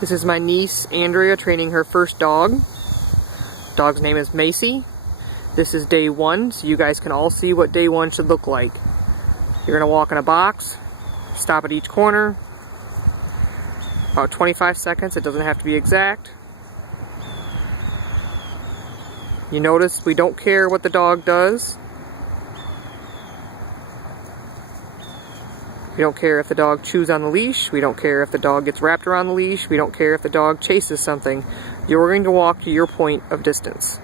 This is my niece Andrea training her first dog. Dog's name is Maci. This is day 1, so you guys can all see what day 1 should look like. You're going to walk in a box, stop at each corner, about 25 seconds, it doesn't have to be exact. You notice we don't care what the dog does. We don't care if the dog chews on the leash. We don't care if the dog gets wrapped around the leash. We don't care if the dog chases something. You're going to walk to your point of distance.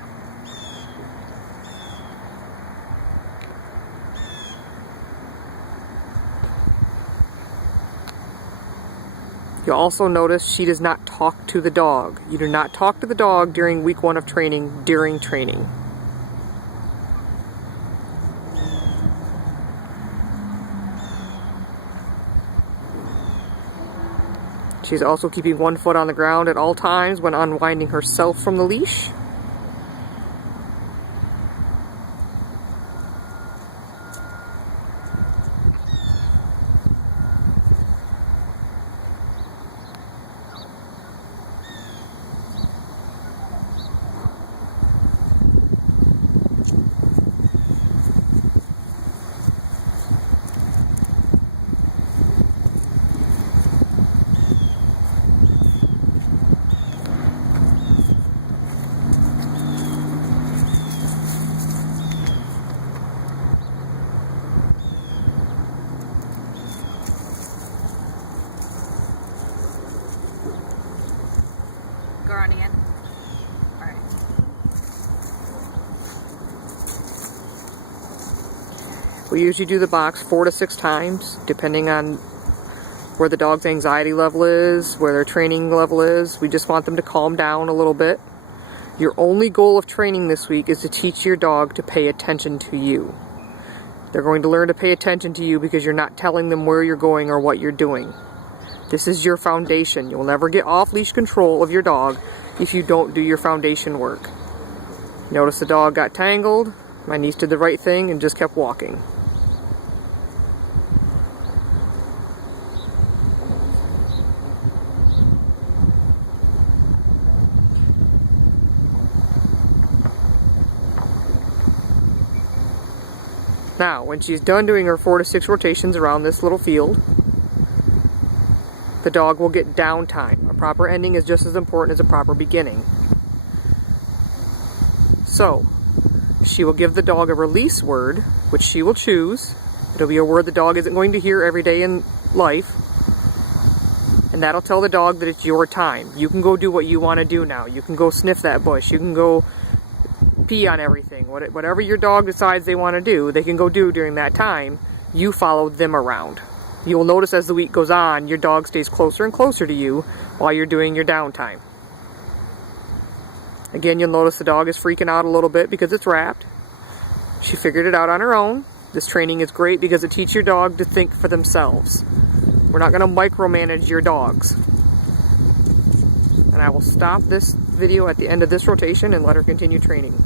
You'll also notice she does not talk to the dog. You do not talk to the dog during week 1 of training, during training. She's also keeping one foot on the ground at all times when unwinding herself from the leash. Go on again. All right. We usually do the box 4 to 6 times, depending on where the dog's anxiety level is, where their training level is. We just want them to calm down a little bit. Your only goal of training this week is to teach your dog to pay attention to you. They're going to learn to pay attention to you because you're not telling them where you're going or what you're doing. This is your foundation. You'll never get off-leash control of your dog if you don't do your foundation work. Notice the dog got tangled. My niece did the right thing and just kept walking. Now, when she's done doing her 4 to 6 rotations around this little field, the dog will get downtime. A proper ending is just as important as a proper beginning. So, she will give the dog a release word, which she will choose. It'll be a word the dog isn't going to hear every day in life. And that'll tell the dog that it's your time. You can go do what you want to do now. You can go sniff that bush. You can go pee on everything. Whatever your dog decides they want to do, they can go do during that time. You follow them around. You'll notice as the week goes on, your dog stays closer and closer to you while you're doing your downtime. Again, you'll notice the dog is freaking out a little bit because it's wrapped. She figured it out on her own. This training is great because it teaches your dog to think for themselves. We're not going to micromanage your dogs. And I will stop this video at the end of this rotation and let her continue training.